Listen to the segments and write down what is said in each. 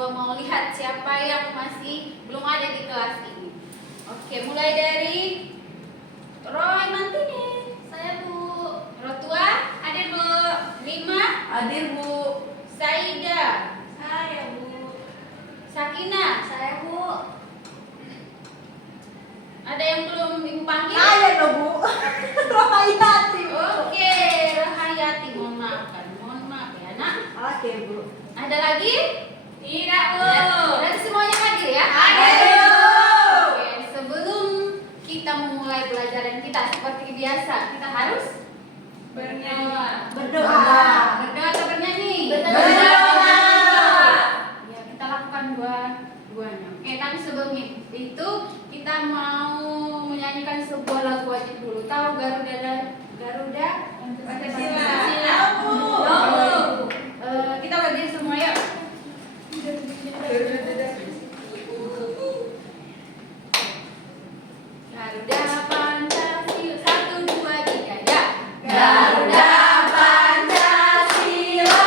Ibu mau lihat siapa yang masih belum ada di kelas ini. Oke, mulai dari Roy Mantini. Saya Bu. Rotua, hadir Bu. Lima, Hadir Bu. Saida. Saya Bu. Sakina. Saya Bu. Ada yang belum Ibu panggil? Saya loh Bu. Rohayati. Oke, Rahayati. Mohon maaf ya nak. Oke Bu. Ada lagi? Tidak Bu. Berarti semuanya hadir ya? Hadir Bu. Oke, sebelum kita memulai pelajaran kita seperti biasa, kita harus Berdoa. Berdoa atau bernyanyi? Berdoa. Ya, kita lakukan dua-duanya. Oke, tapi sebelum itu kita mau menyanyikan sebuah lagu wajib dulu. Tahu Garuda Pancasila. Tahu. Kita berdiri semua ya. Garuda Pancasila, 1, 2, 3 ya. Garuda Pancasila,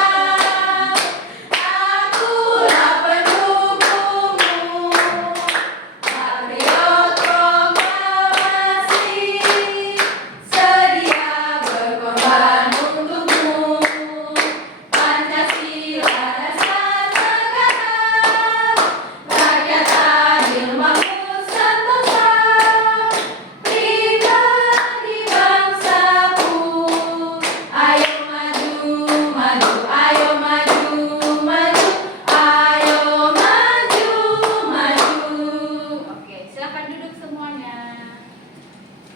akulah pendukungmu, patriot proklamasi, sedia berkorban untukmu. Pancasila dasar negara, rakyat adil makmur sentosa, pribadi bangsaku. Ayo maju, maju, ayo maju, maju, ayo maju, maju. Oke, silakan duduk semuanya.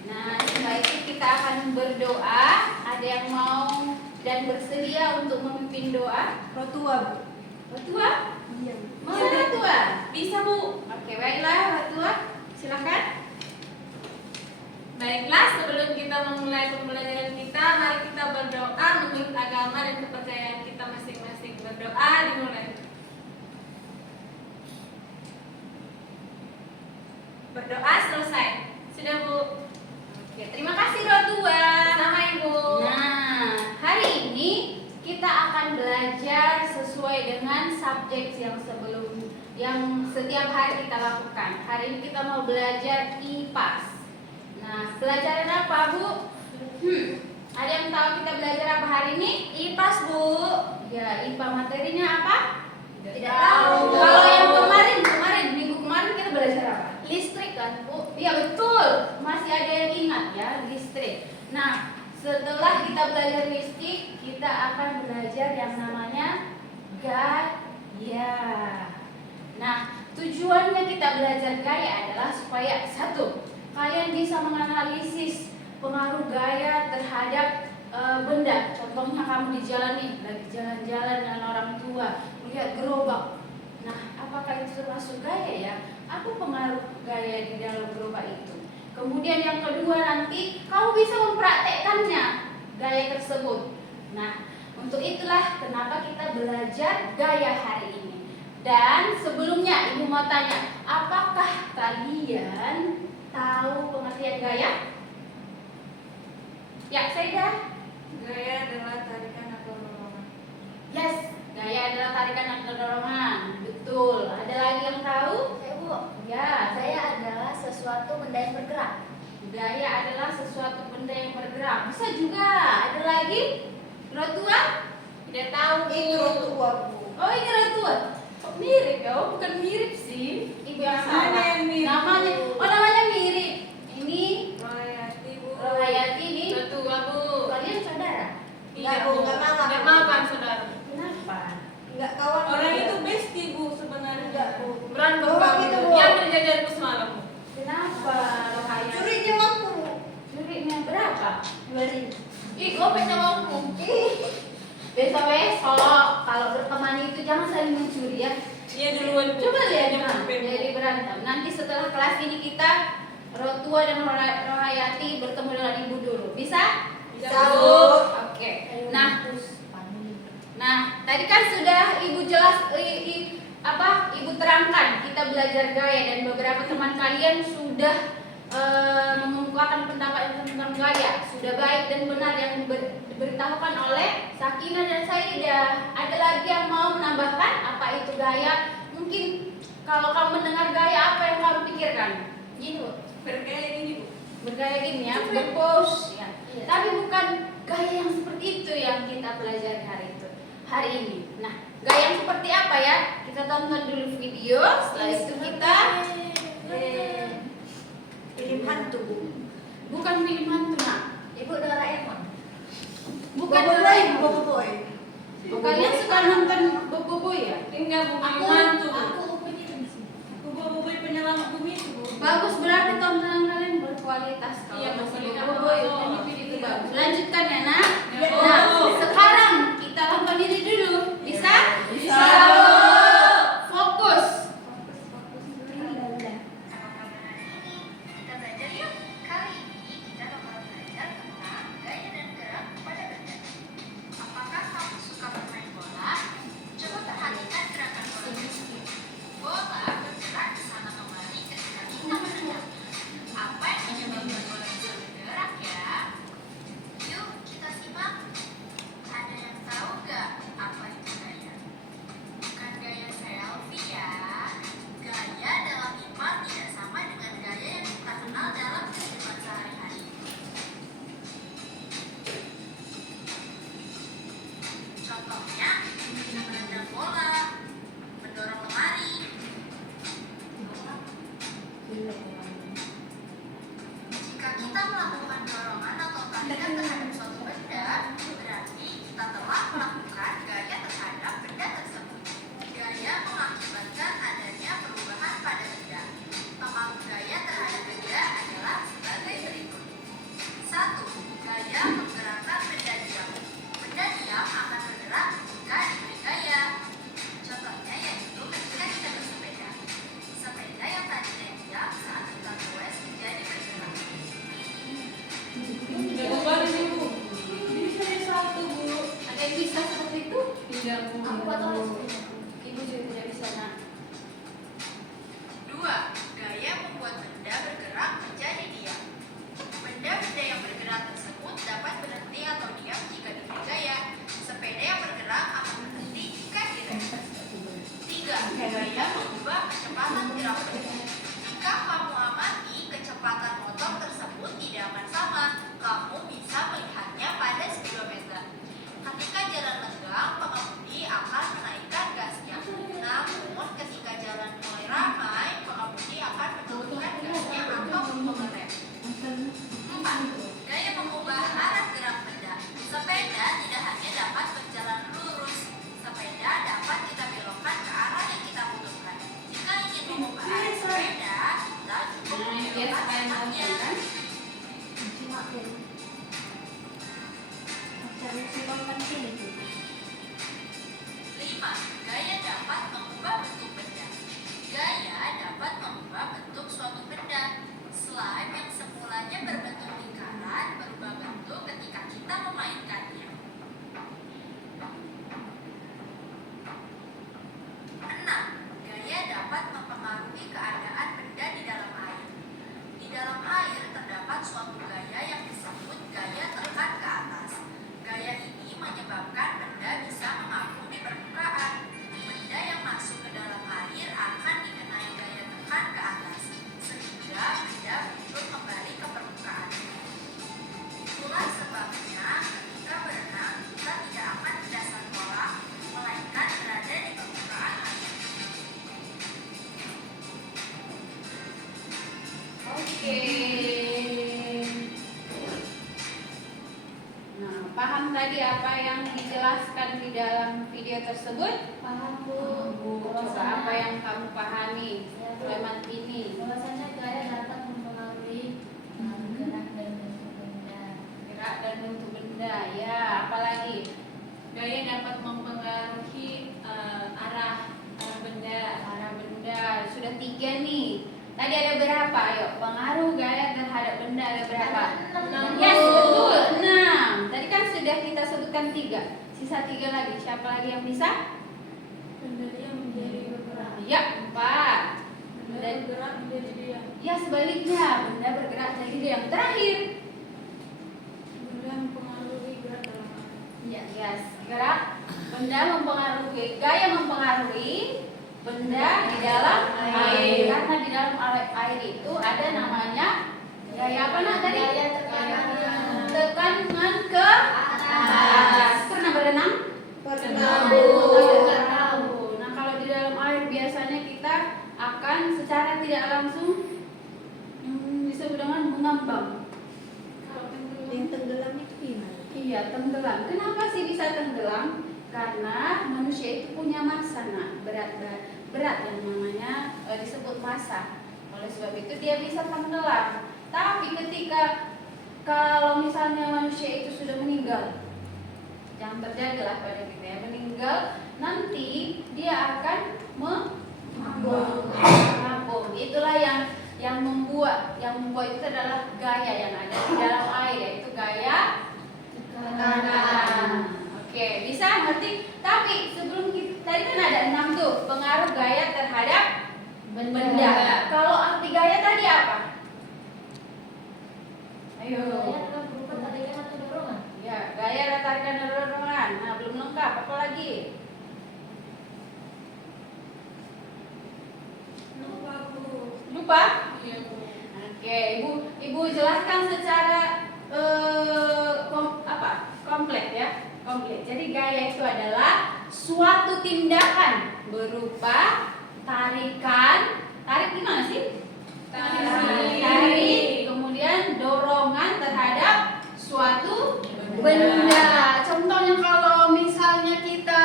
Nah, setelah itu kita akan berdoa. Ada yang mau dan bersedia untuk memimpin doa? Rotua Bu. Rotua? Iya. Mau Rotua? Bisa Bu. Oke, baiklah Rotua. Silakan. Baiklah, sebelum kita memulai pembelajaran kita, mari kita berdoa menurut agama dan kepercayaan kita masing-masing. Berdoa dimulai. Berdoa selesai. Sudah Bu. Oke, terima kasih Rotua. Sama Ibu. Nah, hari ini kita akan belajar sesuai dengan subjek yang setiap hari kita lakukan. Hari ini kita mau belajar IPAS. Nah, pelajaran apa Bu? Ada yang tahu kita belajar apa hari ini? IPAS Bu. Ya, IPA materinya apa? Tidak tahu. Kalau yang minggu kemarin kita belajar apa? Listrik kan Bu? Iya betul. Masih ada yang ingat ya, listrik. Nah, setelah kita belajar listrik, kita akan belajar yang namanya gaya. Nah, tujuannya kita belajar gaya adalah supaya satu, kalian bisa menganalisis pengaruh gaya terhadap benda. Contohnya kamu di jalan nih, lagi jalan-jalan dengan orang tua, melihat gerobak. Nah, apakah itu termasuk gaya ya? Apa pengaruh gaya di dalam gerobak itu? Kemudian yang kedua nanti kamu bisa mempraktekkannya gaya tersebut. Nah, untuk itulah kenapa kita belajar gaya hari ini. Dan sebelumnya Ibu mau tanya, apakah kalian tahu pengertian gaya? Ya, Saida. Gaya adalah tarikan atau dorongan. Yes, gaya adalah tarikan atau dorongan. Betul. Ada lagi yang tahu? Saya Bu, Ya, saya adalah sesuatu benda yang bergerak. gaya adalah sesuatu benda yang bergerak. Bisa juga. Ada lagi? Rotua? Tidak tahu. Ini Rotua Bu. Oh, ini Rotua. Kok mirip ya? Oh, bukan mirip sih. Ibu yang salah. Namanya yang mirip. Namanya mirip. Ini Rohayati Bu. Rohayati, ini Ketua Bu. kalian saudara. Enggak, Bu, enggak makan. Enggak makan saudara. Kenapa? Enggak kawan. Orang itu bestie Bu sebenarnya. Enggak Bu. Berantem Bohong Bu. itu, Bu. Yang berjajarku semalam Bu. Kenapa Rohayati? Curi jawabku. Curinya berapa? 2000. Ih, gopek jawabmu. Besok-besok kalau berteman itu jangan saling mencuri ya. Iya duluan Bu. Coba lihat Yang nah, pimpin, Bu. jadi berantem. Nanti setelah kelas ini kita Rotua dan Rohayati bertemu dengan Ibu dulu. Bisa? Bisa, Bu. Oke. Nah, tadi kan sudah Ibu Ibu terangkan kita belajar gaya dan beberapa teman kalian sudah mengemukakan pendapat tentang gaya. Sudah baik dan benar yang diberitahukan oleh Sakina dan Saida. Ada lagi yang mau menambahkan apa itu gaya? Kalau kamu mendengar gaya, apa yang kamu pikirkan? Gini Bu, Bergaya ini Bu. bergaya gini ya, berpose ya. Iya. Tapi bukan gaya yang seperti itu yang kita pelajari hari ini. Nah, gaya yang seperti apa ya? Kita tonton dulu video, setelah itu kita Film hantu, Bu. bukan film hantu nak, Ibu Doraemon. bukan Boboiboy, Doraemon. Boboiboy. Kalian suka nonton Bobo ya? Enggak Bu, mantu. Boboiboy penyelamat bumi itu, Bu. Bagus, berarti tontonan kalian berkualitas. Kalau Iya, masih berkualitas. Bobo ini video itu bagus. Lanjutkan ya nak. Ya. Nah, sekarang kita nonton ini dulu. Bisa? Bisa. Fokus. Kita belajar yuk. Kali ini kita bakal belajar tentang gaya dan gerak pada benda. Apakah kamu suka bermain bola? Coba perhatikan gerakan bola. Bola bergerak ke sana kemari ketika kita menendang. Apa yang menyebabkan bola bisa bergerak ya? Yuk kita simak. Ada yang tahu nggak apa itu gaya? Bukan gaya selfie ya. Gaya dalam IPA tidak sama dengan gaya yang kita kenal dalam kehidupan sehari-hari. Contohnya, menendang bola, mendorong lemari. Jika kita melakukan dorongan atau tarikan terhadap suatu benda, berarti kita telah melakukan gaya terhadap benda tersebut. Gaya mengakibatkan adanya perubahan pada benda. Pengaruh gaya terhadap benda adalah sebagai berikut. 1. Gaya menggerakkan benda diam. Benda diam akan bergerak jika diberi gaya. Contohnya yaitu ketika kita bersepeda. Sepeda yang tadinya diam saat kita goes menjadi bergerak. Enggak boleh nih Bu. Bisa di satu, Bu. Ada yang bisa seperti itu? Tidak Bu. Aku atau Ibu juga tidak bisa nak. 2. Gaya membuat benda bergerak menjadi diam. Benda-benda yang bergerak tersebut dapat berhenti atau diam jika diberi gaya. Sepeda yang bergerak akan berhenti jika direm. 3. Gaya mengubah kecepatan gerak benda. Jika kamu amati, kecepatan motor tersebut tidak akan sama. Kamu bisa melihatnya pada speedometer. Ketika jalan lenggang, pengemudi akan menaikkan gasnya. Namun, ketika jalan mulai ramai, pengemudi akan menurunkan gasnya atau mengerem. 4. Gaya mengubah arah gerak benda. Sepeda tidak hanya dapat berjalan lurus. Sepeda dapat kita belokkan ke arah yang kita butuhkan. Jika ingin mengubah arah sepeda, kita cukup Nah, biar membelokkan supaya setangnya. nonton kan? Cari silokan sini, Bu. 5. Gaya dapat mengubah bentuk benda. Gaya dapat mengubah bentuk suatu benda. Slime yang semulanya berbentuk lingkaran berubah bentuk ketika kita memainkannya. 6. Gaya dapat mempengaruhi keadaan benda di dalam air. Di dalam air terdapat suatu gaya yang disebut gaya tekan ke atas. Gaya ini menyebabkan benda bisa mengapung di permukaan. Benda yang masuk ke dalam air akan dikenai gaya tekan ke atas, sehingga benda muncul kembali ke permukaan. Itulah sebabnya ketika berenang kita tidak akan di dasar kolam, melainkan berada di permukaan air. Oke. Nah, paham tadi apa yang dijelaskan di dalam video tersebut? Paham Bu. Coba apa yang kamu pahami? Clement ini. Bahwasanya gaya dapat mempengaruhi gerak dan bentuk benda. Gerak dan bentuk benda. Ya, apalagi? Gaya dapat mempengaruhi arah benda. Arah benda. Sudah 3 nih. Tadi ada berapa? Ayo, pengaruh gaya terhadap benda ada berapa? 6. Yes, betul. 6. Tadi kan sudah kita sebutkan 3. Sisa 3 lagi. Siapa lagi yang bisa? Benda diam menjadi bergerak. Ya, 4. Benda bergerak menjadi diam. Ya, sebaliknya. Benda bergerak jadi diam. Terakhir. Benda mempengaruhi gerak dalam air. Ya, yes. Gerak. Benda mempengaruhi. Gaya mempengaruhi benda di dalam setiap air itu ada namanya gaya apa nak tadi? Tekanan ke atas. Pernah berenang? Tahu. Nah, kalau di dalam air biasanya kita akan secara tidak langsung disebut dengan mengambang. Yang tenggelam itu gimana? Iya, tenggelam. Kenapa sih bisa tenggelam? Karena manusia itu punya massa, nah, berat yang namanya disebut massa. Oleh sebab itu dia bisa tenggelam. Tapi ketika kalau misalnya manusia itu sudah meninggal, yang terjadilah pada kita ya, meninggal, nanti dia akan mengambang. Itulah yang membuat itu adalah gaya yang ada di dalam air, yaitu gaya tekanan. Oke, bisa ngerti? Tapi sebelum tadi kan ada 6 tuh pengaruh gaya terhadap benda. Kalau arti gaya tadi apa? Ayo. Ya, gaya tarikan dan dorongan. Nah, belum lengkap. Apa lagi? Lupa? Iya, Bu. Oke, ibu jelaskan secara kompleks ya. Komplit. Jadi gaya itu adalah suatu tindakan berupa tarikan. Tarik gimana sih? Tarik. Kemudian dorongan terhadap suatu benda. Contohnya kalau misalnya kita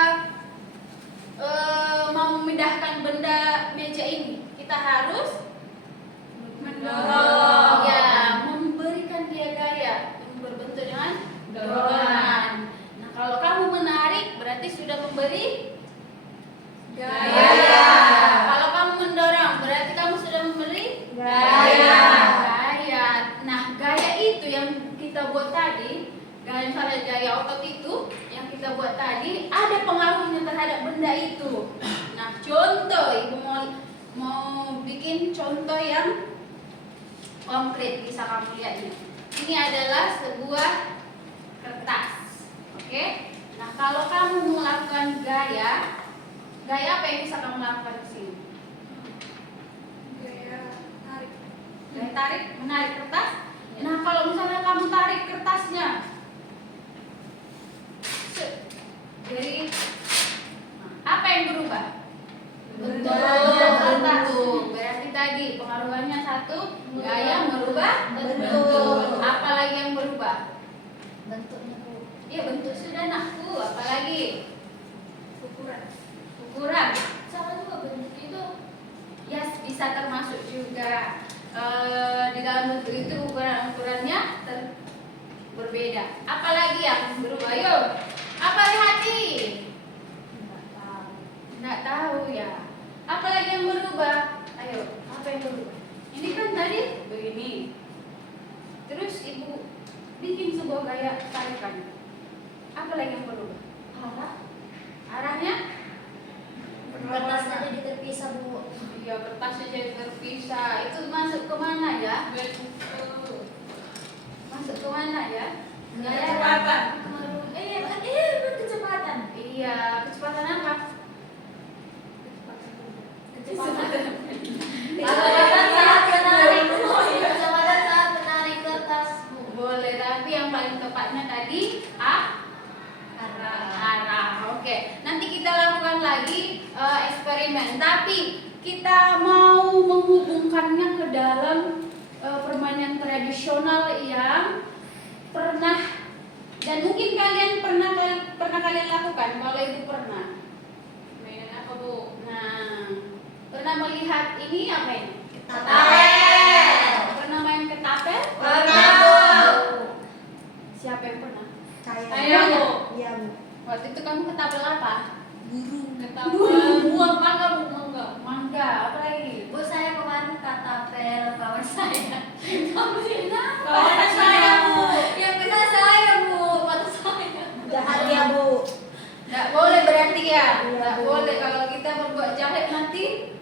mau memindahkan benda meja ini, kita harus mendorong. Ya, memberikan dia gaya yang berbentuk dengan dorongan. Nah, kalau kamu menarik berarti sudah memberi gaya. Kalau kamu mendorong berarti kamu sudah memberi gaya. Nah, gaya itu yang kita buat tadi, gaya otot itu yang kita buat tadi ada pengaruhnya terhadap benda itu. Nah, contoh ibu mau bikin contoh yang konkret, bisa kamu lihat ini. Ini adalah sebuah kertas. Oke? Nah, kalau kamu melakukan gaya apa yang bisa kamu lakukan di sini? Gaya tarik, menarik kertas. Nah, kalau misalnya kamu tarik kertasnya, jadi apa yang berubah? Bentuk kertas. Berarti tadi pengaruhannya satu, gaya merubah bentuk. Apalagi yang berubah? Bentuknya, Bu. Iya, bentuk sudah nakku. Apalagi? Ukuran. Sama juga bentuk itu. Ya, bisa termasuk juga di dalam bentuk itu ukurannya berbeda. Apalagi yang berubah? Ayo, apa hati? Nggak tahu ya. Apalagi yang berubah? Ayo, apa yang berubah? Ini kan tadi begini. Terus ibu bikin sebuah gaya tarikan. Apa lagi yang berubah? Arahnya? Kertasnya jadi terpisah, Bu. Iya, kertasnya jadi terpisah. Itu masuk ke mana ya? Masuk ke mana ya? Gaya Kecepatan. Kecepatan. Iya, kecepatan apa? Kecepatan saat menarik kertas, Bu. Boleh, tapi yang paling tepatnya tadi arah. Oke, nanti kita lakukan lagi eksperimen. Tapi kita mau menghubungkannya ke dalam permainan tradisional yang pernah dan mungkin kalian pernah kalian lakukan. Kalau ibu pernah. Mainan apa, Bu? Nah, pernah melihat ini apa ini? Ketapel. Pernah main ketapel? Pernah, Bu. Siapa yang pernah? Saya, Bu. Iya, Bu. Waktu itu kamu ketapel apa? Ketapel buah mangga, Bu, mangga. Mangga, apa lagi? Bu, saya kemarin ketapel kawan saya. Kawan saya, Bu. Yang kena saya, Bu. Mata saya. Jahat ya, Bu. Nggak boleh berarti ya? Iya, Nggak Bu. boleh kalau kita berbuat jahat nanti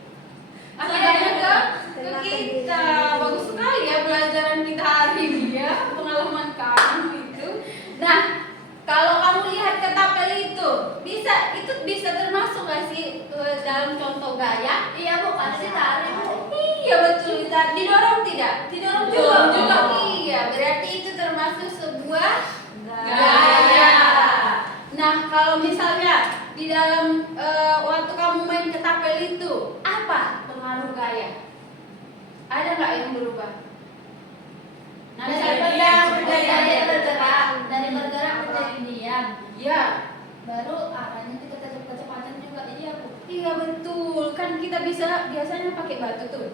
Saya akibatnya ke kena kita. kediri. Bagus sekali ya pelajaran kita hari ini ya, pengalaman kamu itu. Nah, kalau kamu lihat ketapel itu bisa termasuk nggak sih dalam contoh gaya? Iya, Bu, karena ditarik, Bu. Iya betul, bisa didorong tidak? Didorong juga. Iya, berarti itu termasuk sebuah Gaya. Nah, kalau misalnya di dalam waktu kamu main ketapel itu, apa pengaruh gaya? Ada nggak yang berubah? Nah, Dari bergerak menjadi diam. ya, Baru arahnya itu kecepatan juga. Jadi aku iya betul. Kan kita biasanya pakai batu tuh.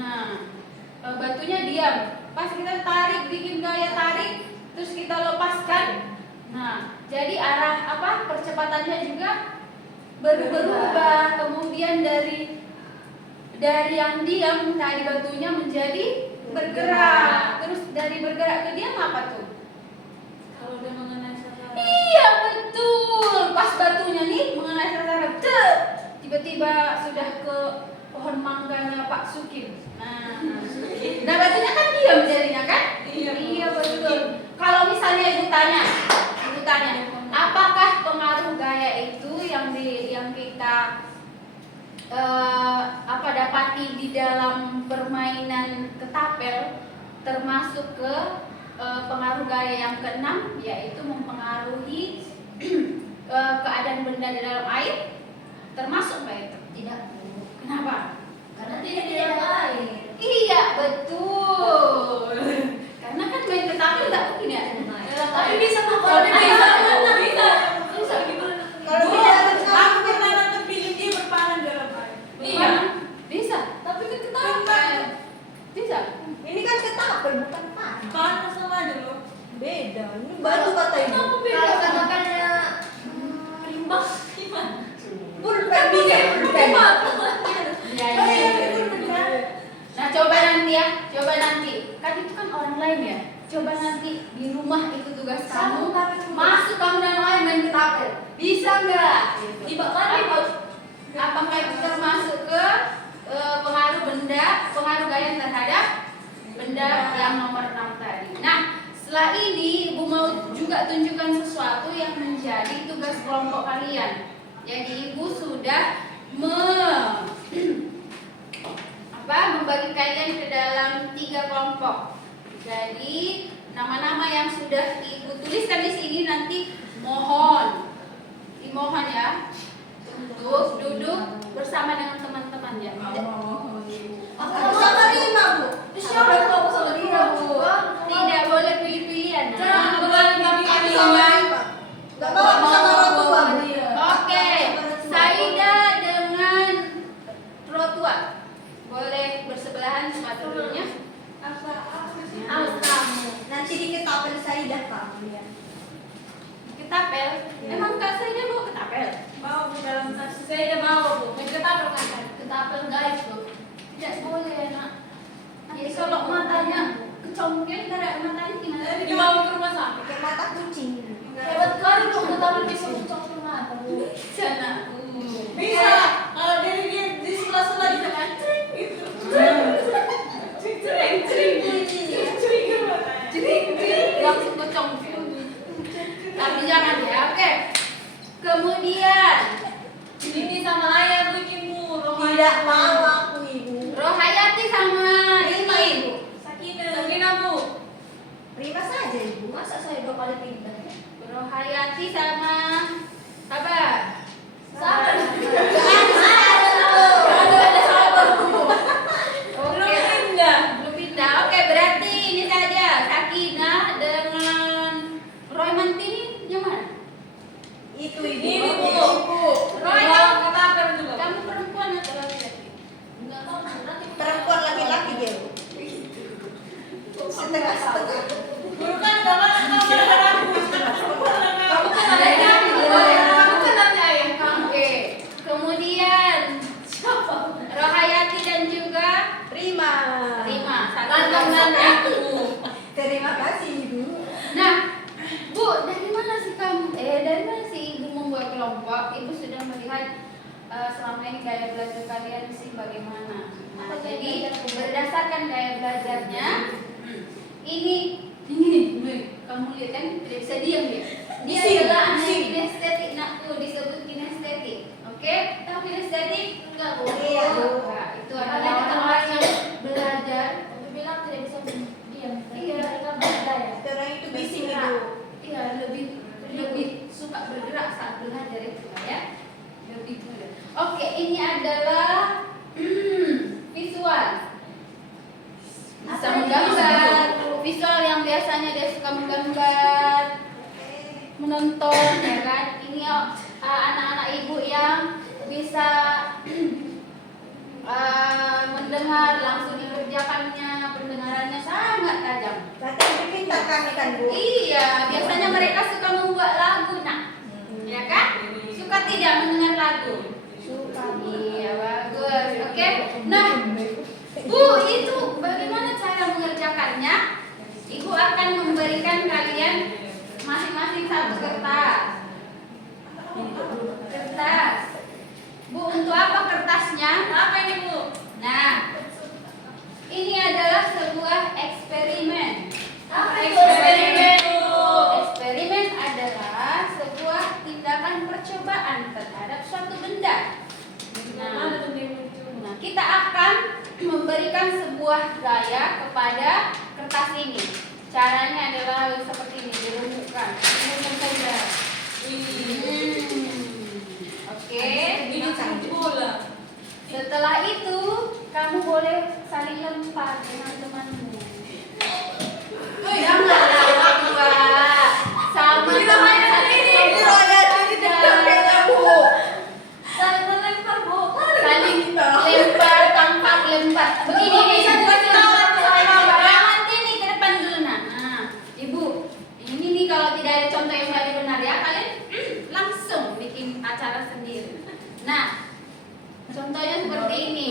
Nah, batunya diam. Pas kita tarik, bikin gaya tarik, terus kita lepaskan. Nah, jadi arah percepatannya juga berubah. Kemudian dari yang diam tadi batunya menjadi bergerak. Terus dari bergerak ke diam apa tuh? Kalau udah mengenai sasaran. Iya betul. Pas batunya nih mengenai sasaran, tiba-tiba sudah ke pohon mangganya Pak Sukim. Nah batunya kan diam jadinya kan? Iya betul. Kalau misalnya ibu tanya, apakah pengaruh gaya itu yang kita dapati di dalam permainan ketapel, termasuk ke pengaruh gaya yang keenam, yaitu mempengaruhi keadaan benda di dalam air, termasuk nggak itu? tidak. Kenapa? Karena tidak di dalam air. Iya betul. Karena kan main ketapel nggak mungkin ya. Tapi bisa kok. Bisa gitu. Kalau tidak Aku pernah nonton film dia berpalan dalam air. Iya. Bisa. Tapi kan ketapel. Bisa. ini kan ketapel bukan pan. Panas sama aja loh. Beda. Ini batu kata ibu. Kenapa beda? Kalau katakannya Limbah gimana? pulpen bisa pulpen. Iya. Nah coba nanti. Kan itu kan orang lain ya. Coba nanti di rumah itu tugas kamu. Masuk kamu dalam air main ketapel. Bisa nggak? Di bak mandi, Bos. Apakah itu termasuk ke pengaruh gaya terhadap benda yang nomor 6 tadi. Nah, setelah ini Ibu mau juga tunjukkan sesuatu yang menjadi tugas kelompok kalian. Jadi Ibu sudah membagi kalian ke dalam 3 kelompok. Jadi nama-nama yang sudah Ibu tuliskan di sini nanti dimohon ya untuk duduk bersama dengan teman-teman ya. Aku sama Rima, Bu. Siapa yang kamu sama dia, Bu? Tidak boleh pilih-pilihan. Jangan boleh Aku pilih. sama Rima. Gak mau aku sama orang tua, Bu. Oke, Saida dengan Rotua boleh bersebelahan sepatunya. Awas kamu. Nanti di ketapel saya dah kamu ya. Ketapel. Emang Kak Saida bawa ketapel? Bawa ke dalam tas. Saya udah bawa, Bu. Main ketapel kan? Ketapel guys, Bu. Tidak boleh, Nak. Jadi kalau matanya kecongkel, matanya gimana? Dibawa ke rumah sakit. Pakai mata kucing. Hebat kali dong ketapel bisa mencocok mata, Bu. Sana. Bisa. Kalau dia di sebelah-sebelah bisa kan? Cering gitu. Cering. Langsung kecongkel. Tapi jangan ya, oke. Kemudian Ini sama ayah bikin Bu. Tidak mau aku, Ibu. Rohayati sama Rima, Iin. Ibu. Sakina, Bu. Rima saja, Ibu. Masa saya 2 kali pindah? Rohayati sama Sabar. Sabar. Oke. Belum pindah. Oke, berarti ini saja Sakinah dengan Roy Mantini yang mana? Itu, Ibu. Ini, Bu. Roy, Bawa ketapel juga. kamu perempuan atau laki-laki? Enggak tahu, nanti Perempuan laki-laki dia, Bu. Setengah-setengah. Guru kan sama aku. Kamu kan ada Ayah. yang Aku kenalnya ayah. Oke. Kemudian siapa? Rohayati dan juga Rima. Rima. Lantaran aku. Terima kasih, Ibu. Nah, Bu, dari mana sih kamu? Dari mana sih Ibu membuat kelompok? Ibu sudah melihat selama ini gaya belajar kalian sih bagaimana? Nah, jadi berdasarkan gaya belajarnya, ini kamu lihat kan tidak bisa diam ya. Dia adalah anak kinestetik, nakku disebut kinestetik. Oke, tahu kinestetik? Enggak, Bu. Iya, Bu. Nah, itu adalah adalah visual. Bisa menggambar. Visual yang biasanya dia suka menggambar, menonton, ya kan? Ini anak-anak ibu yang bisa mendengar langsung dikerjakannya, pendengarannya sangat tajam. Berarti lebih pintar kami kan, Bu? Iya, biasanya mereka suka membuat lagu, nak, ya kan? Suka tidak mendengar lagu? Suka. Iya, bagus. Oke. Nah, Bu, itu bagaimana cara mengerjakannya? Ibu akan memberikan kalian masing-masing satu kertas. Kertas. Bu, untuk apa kertasnya? Apa ini, Bu? Nah, ini adalah sebuah eksperimen. Apa eksperimen, Bu? Eksperimen adalah sebuah tindakan percobaan terhadap suatu benda. Nah, kita akan memberikan sebuah gaya kepada kertas ini. Caranya adalah seperti ini, diremukkan. Diremuk saja. Oke. Ini seperti bola. Setelah itu, kamu boleh saling lempar dengan temanmu. Janganlah berdua. Sama teman satu kelompok. Saling melempar, Bu. Saling lempar, tangkap, lempar. Begini nih, nanti nih ke depan dulu nah. Ibu, ini nih kalau tidak ada contoh yang tadi benar ya, kalian langsung bikin acara sendiri. Nah, contohnya seperti ini.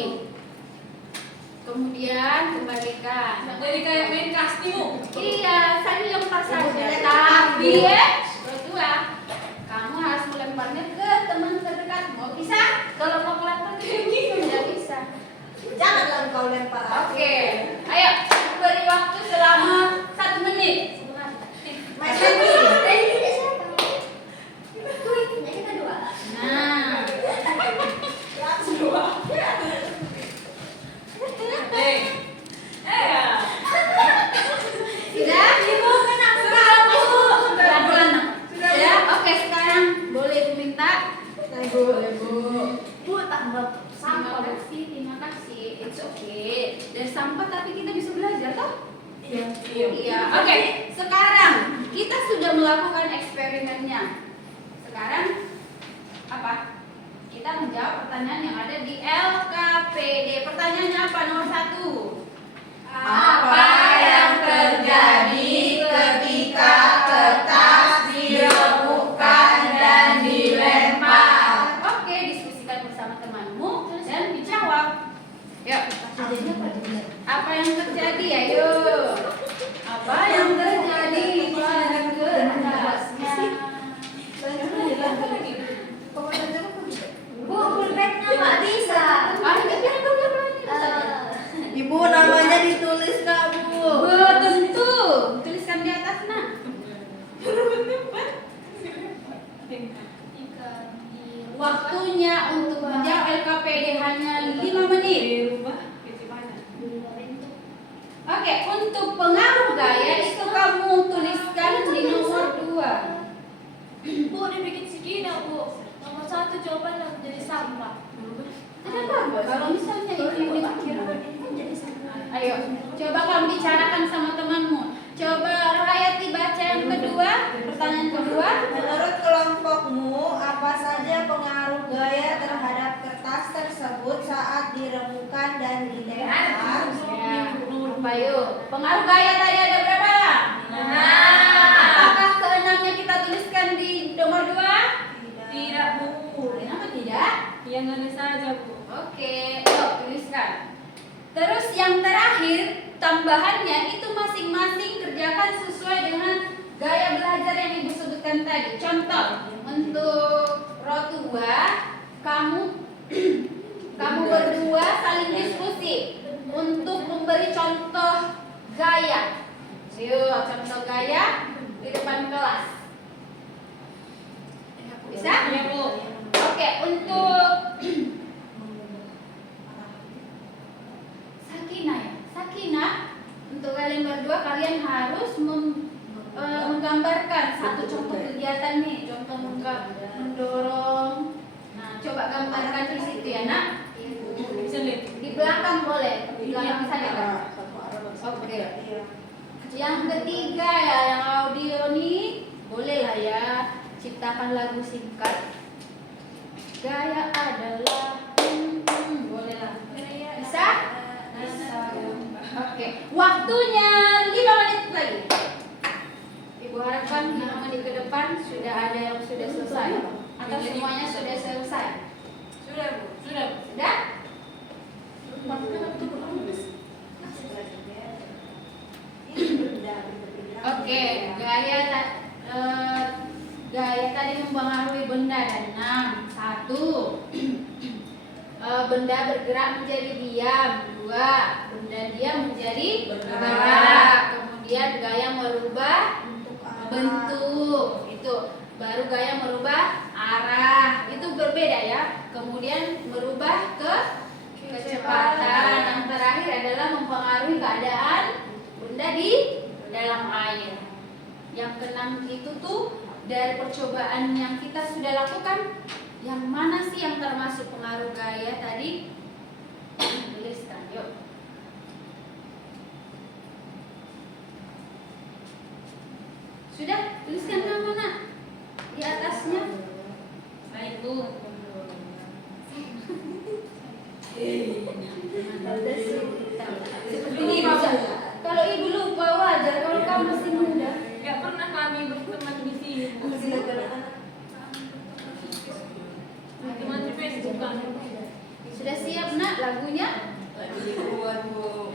Kemudian kembalikan. Jadi kayak main kasti, Bu. Iya, saling lempar saja. Tapi berdua, kamu harus melemparnya ke teman terdekatmu. Bisa? Kalau mau kelihatan kayak gini, tidak bisa. Janganlah kau lempar aku. Oke, ayo beri waktu selama 1 menit. Mas Edi. Nah, Ya. sudah? Ibu pelan-pelan. Sudah? Oke, sekarang boleh Ibu minta. Bu, tambah Terima kasih. It's okay. Dari sampah tapi kita bisa belajar toh? Iya. Iya. Oke, sekarang kita sudah melakukan eksperimennya. Sekarang apa? Kita menjawab pertanyaan yang ada di LKPD. Pertanyaannya apa? Nomor 1. Apa yang terjadi ketika kertas diremukkan dan dilempar? Oke, diskusikan bersama temanmu dan dijawab. Yuk. Apa yang terjadi? Ayo. Apa yang terjadi pada kertasnya? Bu, pulpennya nggak bisa. Ibu namanya ditulis nggak, Bu? Tentu. Tuliskan di atas nah. Waktunya untuk menjawab LKPD hanya 5 menit. Dirubah gimana? Oke, untuk pengaruh gaya itu kamu tuliskan di nomor 2. Bu, dibikin segini, Bu. Nomor 1 jawaban yang jadi sampah. Ada apa? Kalau misalnya itu yang dipikirkan jadi sampah. Ayo, coba kamu bicarakan sama temanmu. Coba Rahayati baca yang kedua, pertanyaan kedua. Menurut kelompokmu, apa saja pengaruh gaya terhadap kertas tersebut saat diremukkan dan dilempar? Ya, apa yuk? Pengaruh gaya tadi ada berapa? Apakah keenamnya kita tuliskan di nomor 2? Tidak, Bu. Kenapa tidak? Yang ada saja, Bu. Oke, yuk tuliskan. Terus yang terakhir, tambahannya itu masing-masing kerjakan sesuai dengan gaya belajar yang Ibu sebutkan tadi. Contoh, untuk row 2, kamu berdua saling diskusi untuk memberi contoh gaya. Yuk, contoh gaya di depan kelas. Bisa? Iya, Bu. Oke, untuk Sakinah, untuk kalian berdua kalian harus menggambarkan satu contoh kegiatan nih, contoh mendorong. Nah, coba gambarkan di situ ya, Nak. Oke. Iya. Yang ketiga ya, yang audio nih boleh lah ya ciptakan lagu singkat. Gaya adalah boleh lah. Bisa? Bisa. Oke. Waktunya 5 menit lagi. Ibu harapkan 5 menit ke depan sudah ada yang sudah selesai atau semuanya sudah selesai. Sudah Bu, sudah. Sudah? Oke, gaya tadi mempengaruhi benda dan 6. 1. Benda bergerak menjadi diam. 2. Benda diam menjadi bergerak. Kemudian gaya merubah bentuk. Itu baru gaya merubah arah. Itu berbeda ya. Kemudian merubah kecepatan. Yang terakhir adalah mempengaruhi keadaan benda di dalam air. Yang keenam itu tuh dari percobaan yang kita sudah lakukan, yang mana sih yang termasuk pengaruh gaya tadi? Tuliskan, yuk. Sudah, tuliskan nama nak di atasnya. Baik Bu. Ini kalau ibu lupa wajar, kalau kamu masih muda. Gak pernah kami berteman di sini. Teman di Facebook kan. Sudah siap nak lagunya? Bu.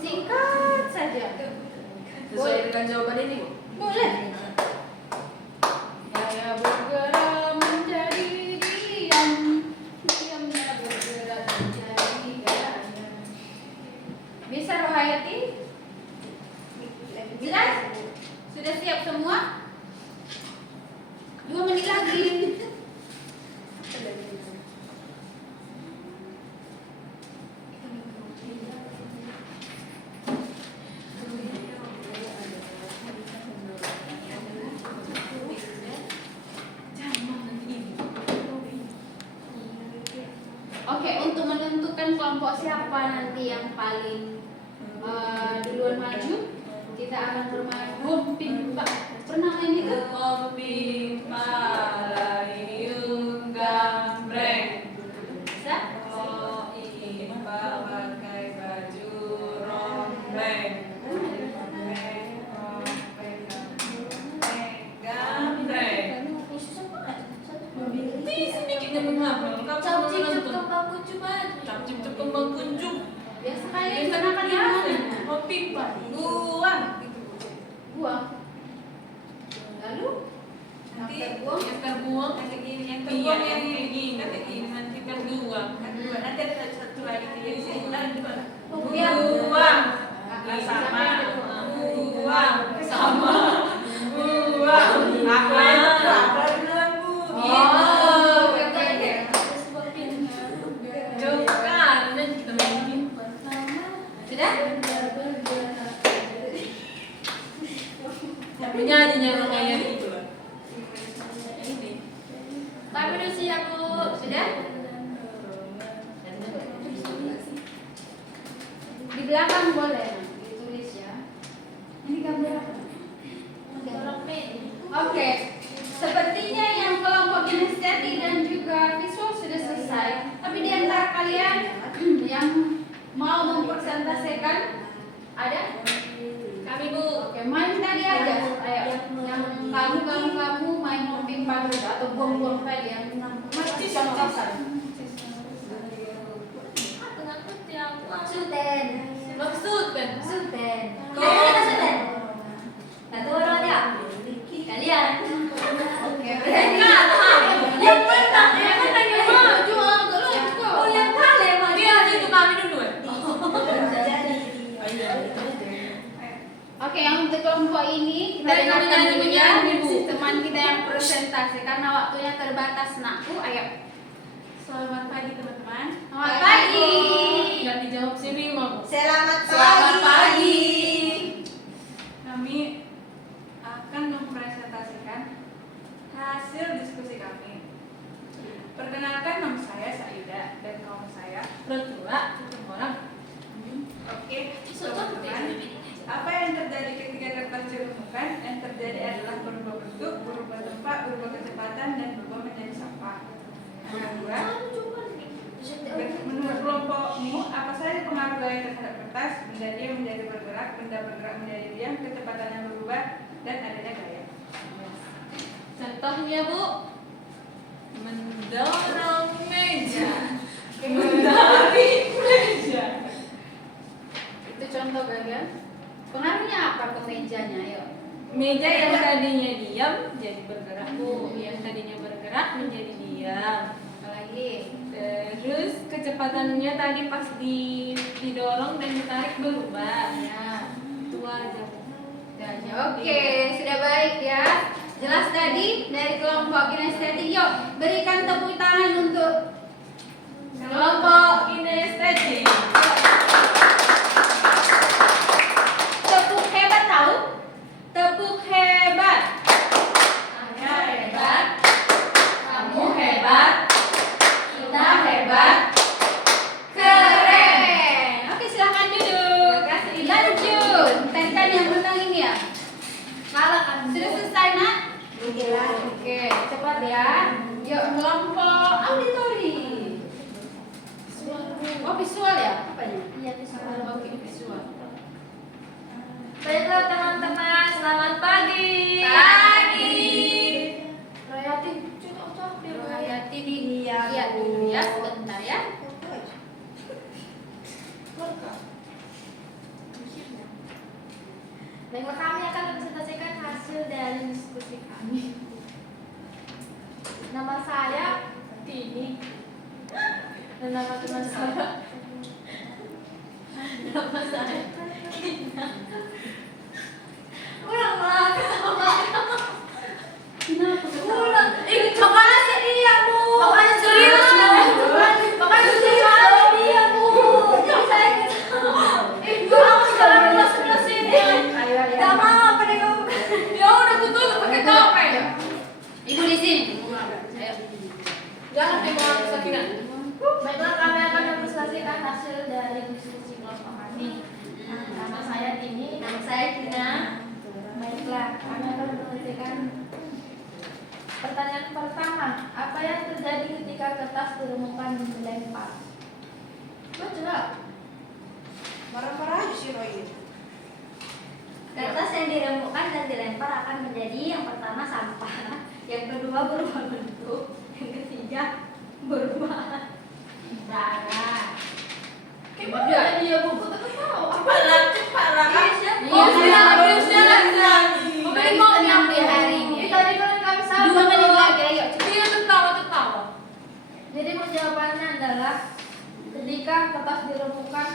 Singkat saja. Sesuai dengan jawaban ini, Bu. Boleh. Gaya bergerak menjadi diam, diamnya bergerak menjadi gaya. Bisa Rohayati? Jelas? Sudah siap semua? 2 menit lagi. Oke, untuk menentukan kelompok siapa nanti yang paling duluan maju, kita akan bermain Homping Pak. Pernah main itu? Kopi Malayung Gambreng. Bisa? Oh Ipa pakai baju rombleng. Gambreng. Di sedikit yang menghafal. Cap cip cep kembang kuncup aja. Cap cip cep kembang kuncup. Biasa kalian Biasa gunakan di mana? Kopi Pak. Buang. Buang. Lalu? Nanti After buang? yang terbuang yang terbuang yang ini nanti terbuang. Nanti ada satu lagi di sini. Buang. Buang. Sama. Buang. Sama. Buang. Apa itu? Apa duluan Bu? Oh, oke. Juga dan kita main. Sudah? Penyanyinya orang kaya itu. Tapi udah siap Bu. Sudah? Di belakang boleh ditulis ya. Ini gambar apa? Oke. Sepertinya yang kelompok kinestetik dan juga visual sudah selesai. Tapi di antara kalian yang mau mempresentasikan ada? Kami Bu. Oke, main tadi aja. Ayo, yang kamu main homping padu atau buang-buang file yang contoh-contohan. Suten. Maksud kan? Suten. Kamu Kita suten. Satu orang aja. Kalian. Oke. Yang menang, yang maju. Oh, yang kalian maju. Dia itu kami dulu. Oke, yang untuk kelompok ini kita Dari dengarkan kami dulu ya nyanyi, Bu. si teman kita yang presentasi karena waktunya terbatas. Nakku, ayo. Selamat pagi teman-teman. Selamat pagi. Nggak dijawab si Bimo. Selamat Selamat pagi. pagi. Kami akan mempresentasikan hasil diskusi kami. Perkenalkan, nama saya Saida dan kawan saya berdua orang. Oke, teman-teman. Menurut kelompokmu, apa saja pengaruh gaya terhadap kertas? Benda diam menjadi bergerak, benda bergerak menjadi diam, kecepatan yang berubah, dan adanya gaya. Contohnya, Bu, mendorong meja, menari meja. Itu contoh gagal. Pengaruhnya apa ke mejanya? Yuk. Meja yang tadinya diam jadi bergerak, Bu. Yang tadinya bergerak menjadi diam. Apalagi? Terus kecepatannya tadi pas didorong dan ditarik berubah. Ya. Itu aja. Itu aja. Oke, sudah baik ya. Jelas tadi dari kelompok kinestetik. Yuk, berikan tepuk tangan untuk Kelompok kinestetik. tepuk hebat tahu? Tepuk hebat. Saya hebat. Kamu hebat. Kita hebat. Keren. Oke, silahkan duduk. Terima kasih. Lanjut. Tentang yang menang ini ya. Salah kan? Sudah selesai, Nak? Inilah. Oke, cepat ya. Yuk, kelompok auditori. Oh, visual ya? Apanya? Iya, visual. Oke, visual. Baiklah teman-teman, selamat pagi. Pagi. Royati, cocok di Royati di Iya, lihat Bu. dulu ya, sebentar ya. Baiklah, kami akan mempresentasikan hasil dari diskusi kami. Nama saya Tini dan nama teman saya nama saya Kina. Ulang lah, ulang. Makanya sedia, Bu. Makanya serius, makanya serius dia, Bu. Jadi saya kamu sekarang kelas ini. Gak mau pada kamu. Ya udah tutup pakai topeng. Ibu di sini. Ayo. Jangan tengok Sakina. Baiklah, kami akan mempresentasikan hasil dari diskusi kelompok kami. Nama saya Tini. Nama saya Kina. Baiklah, kami akan mempresentasikan pertanyaan pertama. Apa yang terjadi ketika kertas diremukkan dan dilempar? Baca. Marah-marah aja sih Roy. Kertas yang diremukkan dan dilempar akan menjadi yang pertama sampah, yang kedua berubah bentuk, yang ketiga berubah darah. Iya. Dia buku tahu. Cepatlah. Iya, Silakan. Mungkin mau yang di hari ini. Tadi kan kami 2 sama. menit lagi, ayo. Dia tertawa. Jadi jawabannya adalah ketika kertas diremukkan,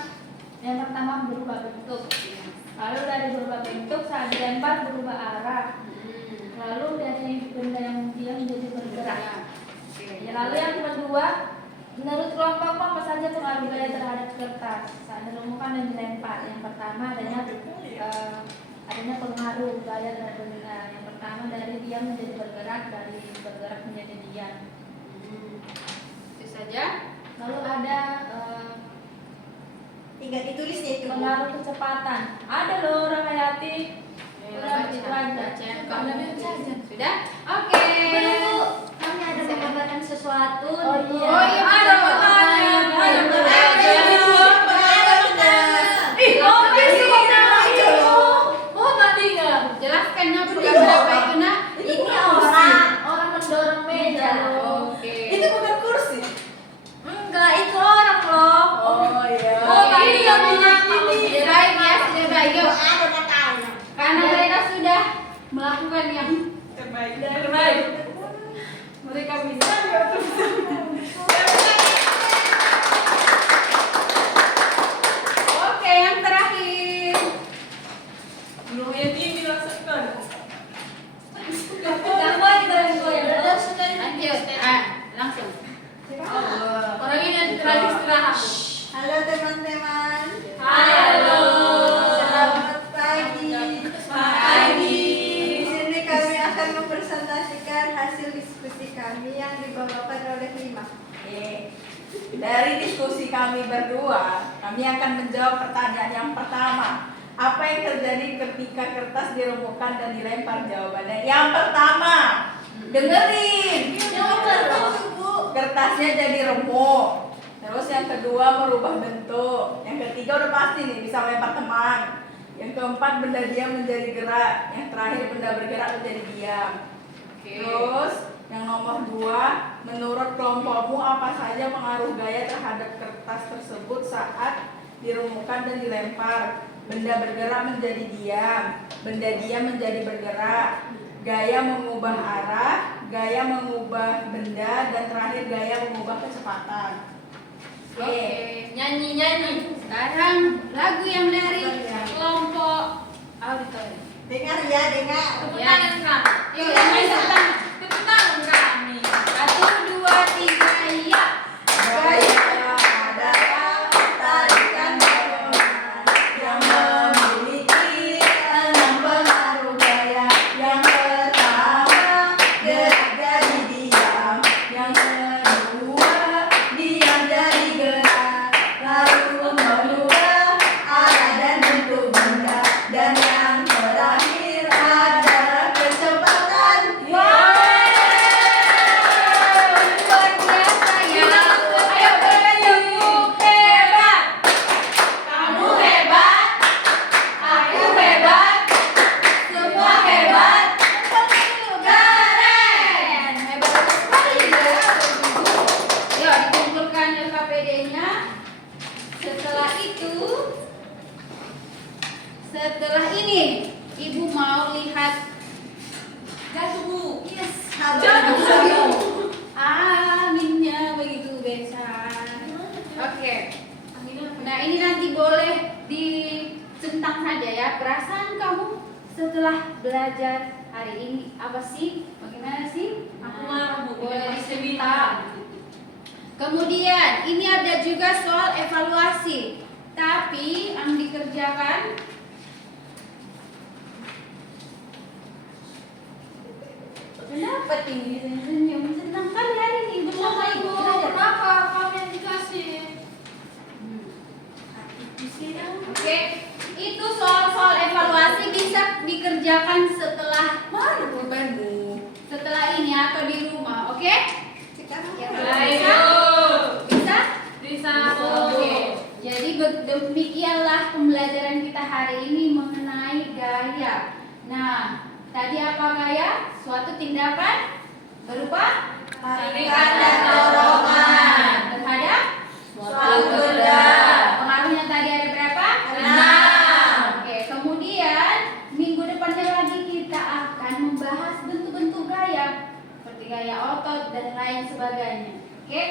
yang pertama berubah bentuk. Lalu dari berubah bentuk saat dilempar berubah arah. Lalu dari benda yang diam menjadi bergerak. Ya, lalu yang kedua, menurut kelompok apa saja pengaruh gaya terhadap kertas saat diremukkan dan dilempar? Yang pertama adanya pengaruh gaya terhadap benda. Yang pertama dari diam menjadi bergerak, dari bergerak menjadi diam. Itu saja. Lalu ada Tinggal ditulis ya itu. Bu. pengaruh kecepatan. Ada loh orang Hayati. Udah begitu aja. Sudah? Oke. Belum, kami ada menggambarkan sesuatu. Oh iya. Oh iya, Ada pertanyaan. Ada pertanyaan. Ih, oke sih. Oh, tadi enggak. Jelaskan apa berapa itu, Nak? Ini orang. Orang mendorong meja. Oke. Itu bukan kursi. Enggak, itu orang loh. Oh iya. Oh, tadi yang punya Sudah baik ya, sudah baik. Yuk. Ada matanya. Karena mereka sudah melakukan yang terbaik. Mereka bisa. Oke, yang terakhir. Belum yang ini langsungkan. Jangan kita yang goyang. Lanjut. Langsung. Orang ini yang terakhir istirahat. Halo teman-teman. Halo. Selamat pagi. Pagi. Di sini kami akan mempresentasikan hasil diskusi kami yang dibawakan oleh Lima. Dari diskusi kami berdua, kami akan menjawab pertanyaan yang pertama. Apa yang terjadi ketika kertas diremukkan dan dilempar? Jawabannya yang pertama. Dengerin. Yang bener loh. kertasnya jadi remuk. Terus yang kedua merubah bentuk. Yang ketiga udah pasti nih bisa lempar teman. Yang keempat benda diam menjadi gerak. Yang terakhir benda bergerak menjadi diam. Terus yang nomor 2, menurut kelompokmu apa saja pengaruh gaya terhadap kertas tersebut saat diremukkan dan dilempar? Benda bergerak menjadi diam, benda diam menjadi bergerak, gaya mengubah arah, gaya mengubah benda, dan terakhir gaya mengubah kecepatan. Oke, nyanyi. Sekarang lagu yang dari kelompok auditori. Dengar ya, dengar. Tepuk tangan Kak. Yuk, yang main tepuk tangan. Tepuk tangan kami. 1, 2, 3, iya. Gaya adalah tarikan dorongan yang memiliki 6 pengaruh gaya. Yang pertama, gerak jadi diam. Yang kedua, diam jadi gerak. Lalu merubah arah dan bentuk benda. Dan yang terakhir adalah kecepatan. Luar biasa ya. Ayo bertepuk hebat. Kamu hebat. Aku hebat. Semua hebat. Keren. Hebat sekali ya. Yuk, dikumpulkan LKPD-nya. Setelah ini, Ibu mau lihat Jatuh. yes, Jatuh. Aminnya begitu besar. Oke. Nah, ini nanti boleh dicentang saja ya. Perasaan kamu setelah belajar hari ini apa sih? Bagaimana sih? Aku marah Bu. Boleh Masih dicerita. Kemudian ini ada juga soal evaluasi. Tapi yang dikerjakan kenapa tinggi senyum? Senang kali hari ini bersama Ibu belajar. Kenapa kami yang dikasih? Oke, itu soal-soal evaluasi bisa dikerjakan setelah Mana pulpenmu? setelah ini atau di rumah, oke? Sekarang Ya, Ayo. bisa? Bisa. Oke. Jadi demikianlah pembelajaran kita hari ini mengenai gaya. Nah, tadi apa gaya? Suatu tindakan berupa Tarikan dan dorongan terhadap suatu benda. Pengaruhnya tadi ada berapa? 6. Oke, kemudian minggu depannya lagi kita akan membahas bentuk-bentuk gaya seperti gaya otot dan lain sebagainya. Oke,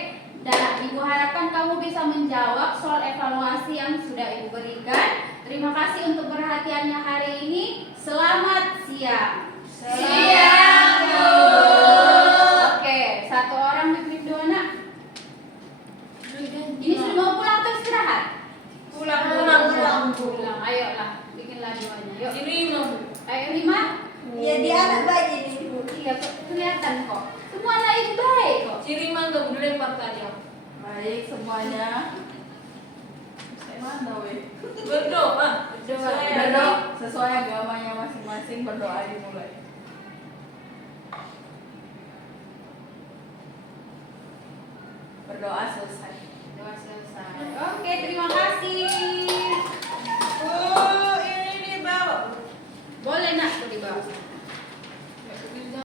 dan Ibu harapkan kamu bisa menjawab soal evaluasi yang sudah Ibu berikan. Terima kasih untuk perhatiannya hari ini. Selamat siang. Siang, Bu. Oke, satu orang bikin doa nak. Ini sudah mau pulang atau istirahat? Pulang. Pulang. Ayolah, bikinlah doanya. Yuk. Ini mau. Ayo 5. ya dia anak bayi nih Bu. Iya, kelihatan kok. Semua anak itu baik kok. Ciri mangga boleh lempar tadi. Baik semuanya. Saya mana weh? Berdoa. Berdoa sesuai agamanya masing-masing, berdoa dimulai. Berdoa selesai. Doa selesai. Oke, terima kasih.